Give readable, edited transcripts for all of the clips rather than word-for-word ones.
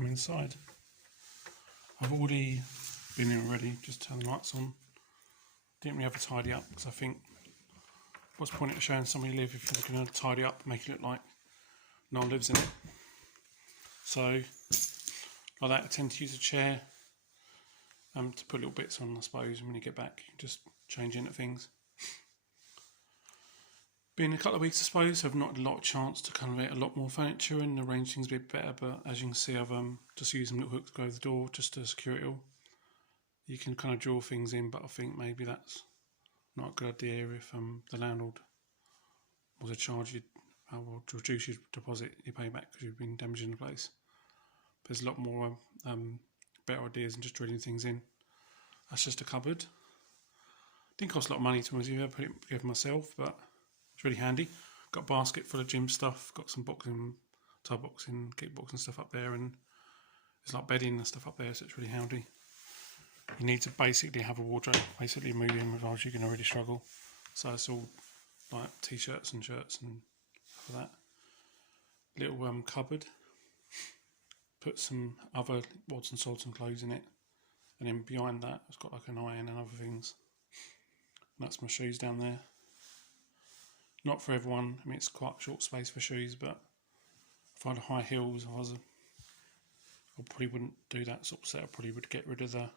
come inside. I've already been in already, just turn the lights on. Didn't really have a tidy up because I think what's the point of showing somebody live if you're going to tidy up, make it look like no one lives in it. So like that, I tend to use a chair to put little bits on, I suppose, and when you get back you can just change into things. Been a couple of weeks, I suppose, I've not had a lot of chance to kind of get a lot more furniture and arrange things a bit better, but as you can see I've just used some little hooks to go over the door just to secure it all. You can kind of draw things in, but I think maybe that's not a good idea if the landlord was to charge you or to reduce your deposit you pay back because you've been damaging the place. There's a lot more better ideas than just drilling things in. That's just a cupboard. Didn't cost a lot of money to be honest with you. I put it together myself, but it's really handy. Got a basket full of gym stuff, got some boxing, Thai boxing, kickboxing stuff up there, and it's like bedding and stuff up there, so it's really handy. You need to basically have a wardrobe, basically move in, otherwise you're going to really struggle. So it's all like t-shirts and shirts and stuff like that. Little cupboard. Put some other odds and sods and clothes in it, and then behind that it's got like an iron and other things. And that's my shoes down there. Not for everyone. I mean, it's quite a short space for shoes, but if I had high heels, I probably wouldn't do that sort of set. I probably would get rid of the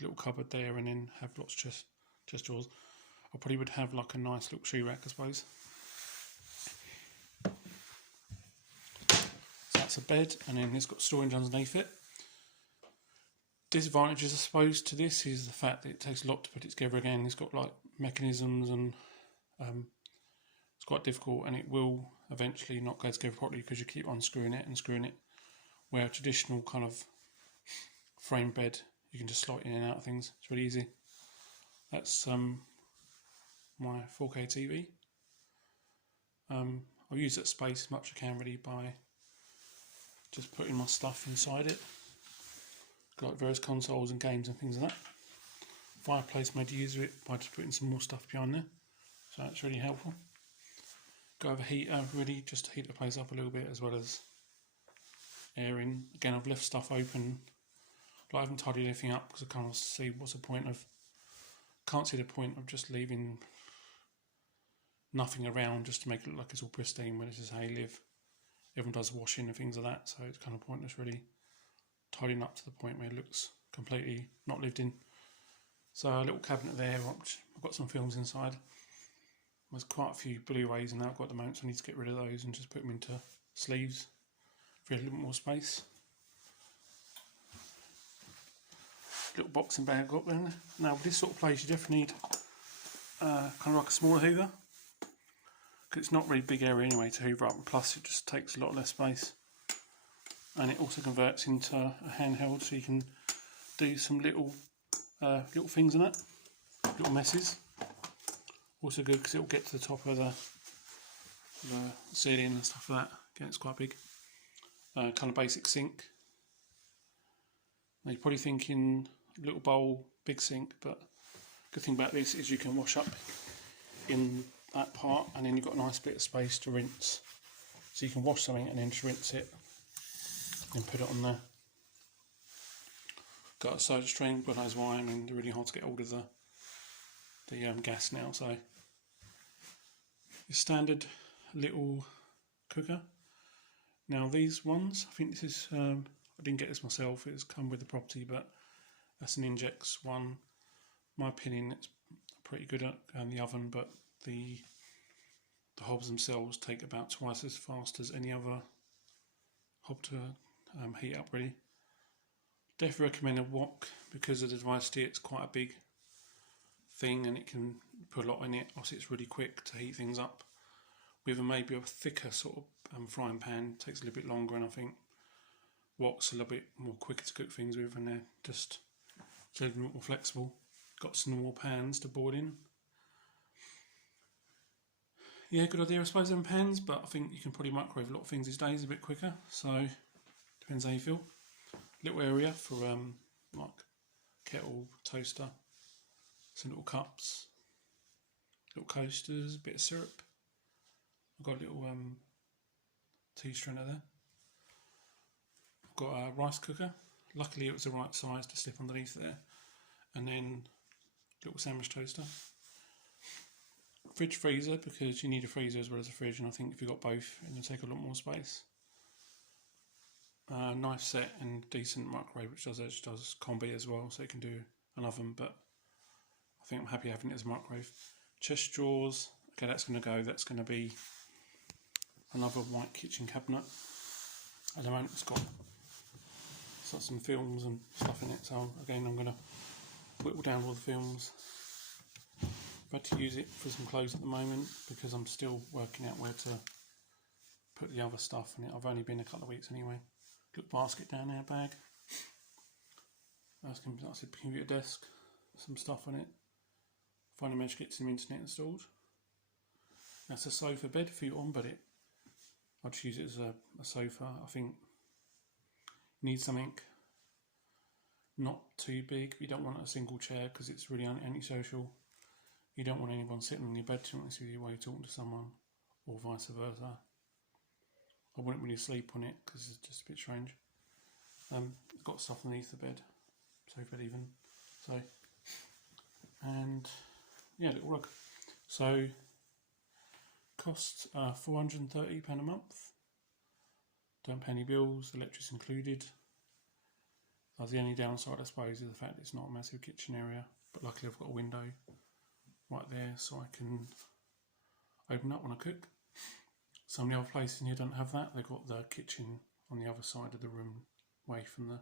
little cupboard there and then have lots of chest drawers. I probably would have like a nice little shoe rack, I suppose. So that's a bed, and then it's got storage underneath it. Disadvantages, I suppose, to this is the fact that it takes a lot to put it together again. It's got like mechanisms and it's quite difficult, and it will eventually not go together properly because you keep unscrewing it and screwing it. Where a traditional kind of frame bed, you can just slot in and out of things. It's really easy. That's my 4K TV. I'll use that space as much as I can really by just putting my stuff inside it. Got like various consoles and games and things like that. Fireplace made use of it by just putting some more stuff behind there. So that's really helpful. Got a heater really just to heat the place up a little bit as well as airing. Again, I've left stuff open. I haven't tidied anything up because I can't see what's the point of. Can't see the point of just leaving nothing around just to make it look like it's all pristine when this is how you live. Everyone does washing and things like that, so it's kind of pointless really tidying up to the point where it looks completely not lived in. So a little cabinet there. I've got some films inside. There's quite a few Blu-rays and that I've got at the moment, so I need to get rid of those and just put them into sleeves for a little bit more space. Little boxing bag I've got there. Now with this sort of place you definitely need kind of like a smaller hoover, because it's not really big area anyway to hoover up, and plus it just takes a lot less space, and it also converts into a handheld, so you can do some little things in it, little messes. Also good because it will get to the top of the ceiling and stuff like that. Again, it's quite big. Kind of basic sink. Now you're probably thinking little bowl, big sink, but good thing about this is you can wash up in that part, and then you've got a nice bit of space to rinse. So you can wash something and then just rinse it and put it on there. Got a soda stream, God knows why. I mean, they're really hard to get hold of the gas now. So your standard little cooker. Now these ones, I think this is, I didn't get this myself, it's come with the property, but that's an Injex one. My opinion, it's pretty good at the oven, but the hobs themselves take about twice as fast as any other hob to heat up really. Definitely recommend a wok because of the device. It's quite a big thing and it can put a lot in it. Obviously it's really quick to heat things up. With maybe a thicker sort of frying pan, it takes a little bit longer, and I think wok's a little bit more quicker to cook things with, and they're just a little bit more flexible. Got some more pans to board in. Yeah, good idea I suppose having pans, but I think you can probably microwave a lot of things these days a bit quicker, so depends how you feel. Little area for like kettle, toaster, some little cups, little coasters, a bit of syrup. I've got a little tea strainer there. I've got a rice cooker. Luckily it was the right size to slip underneath there. And then little sandwich toaster. Fridge freezer, because you need a freezer as well as a fridge, and I think if you've got both it'll take a lot more space. Knife set and decent microwave which does combi as well, so it can do an oven, but I think I'm happy having it as a microwave. Chest drawers, okay, that's going to go. That's going to be another white kitchen cabinet. At the moment it's got some films and stuff in it, so again I'm going to whittle down all the films. I've had to use it for some clothes at the moment because I'm still working out where to put the other stuff in it. I've only been a couple of weeks anyway. Little basket down there, bag. That's a computer desk, some stuff on it. Finally managed to get some internet installed. That's a sofa bed for you on, but I'll just use it as a sofa. I think you need something not too big. You don't want a single chair because it's really antisocial. You don't want anyone sitting on your bed too much with you while you're talking to someone, or vice versa. I wouldn't really sleep on it because it's just a bit strange. It's got stuff underneath the bed, sofa bed even. So, and yeah, little rug. So, costs £430 a month. Don't pay any bills, electric's included. The only downside, I suppose, is the fact that it's not a massive kitchen area, but luckily I've got a window right there so I can open up when I cook. Some of the other places in here don't have that. They've got the kitchen on the other side of the room, away from the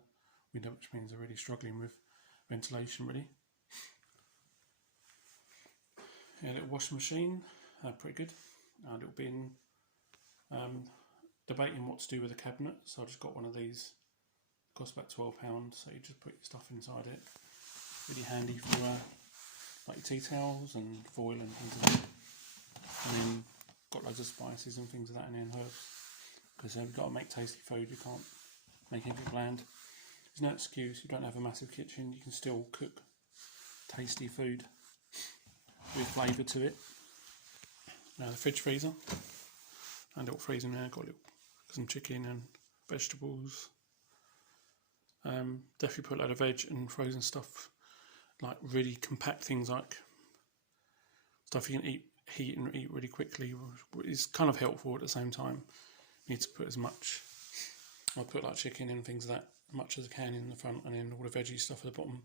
window, which means they're really struggling with ventilation, really. Yeah, little washing machine, pretty good. A little bin. Debating what to do with the cabinet, so I just got one of these. It costs about £12, so you just put your stuff inside it. Really handy for like your tea towels and foil and things like that. And then got loads of spices and things like that, and then herbs, because you've got to make tasty food. You can't make anything bland. There's no excuse. You don't have a massive kitchen. You can still cook tasty food with flavour to it. The fridge freezer, and a little freezer there. Got some chicken and vegetables. Definitely put a load of veg and frozen stuff, like really compact things, like stuff you can heat and eat really quickly. Is kind of helpful at the same time. You need to put as much. I'll put like chicken and things like that, as much as I can in the front, and then all the veggie stuff at the bottom.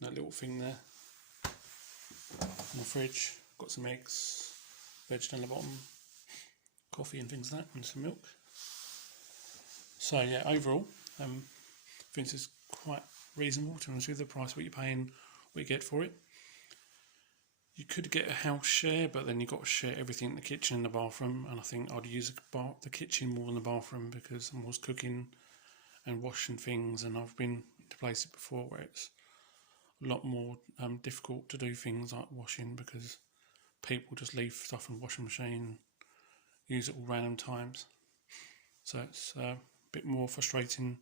And that little thing there. In the fridge, got some eggs, veg down the bottom, coffee and things like that, and some milk. So yeah, overall, I think this is quite reasonable to be honest with the price, what you're paying, what you get for it. You could get a house share, but then you've got to share everything in the kitchen and the bathroom, and I think I'd use the kitchen more than the bathroom because I'm always cooking and washing things, and I've been to places before where it's a lot more difficult to do things like washing because people just leave stuff in the washing machine, use it all random times. So it's a bit more frustrating.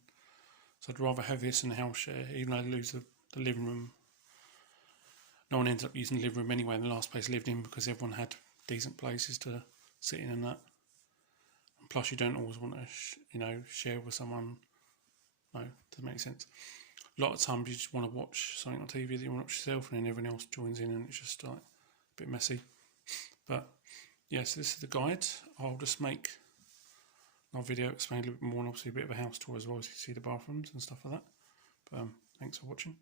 So I'd rather have this in the house share, even though I lose the living room. No one ends up using the living room anyway in the last place I lived in because everyone had decent places to sit in and that. And plus you don't always want to share with someone. No, doesn't make sense. A lot of times you just want to watch something on TV that you want to watch yourself, and then everyone else joins in, and it's just like a bit messy. But yes, this is the guide. I'll just make another video explaining a little bit more, and obviously a bit of a house tour as well, so you can see the bathrooms and stuff like that. But thanks for watching.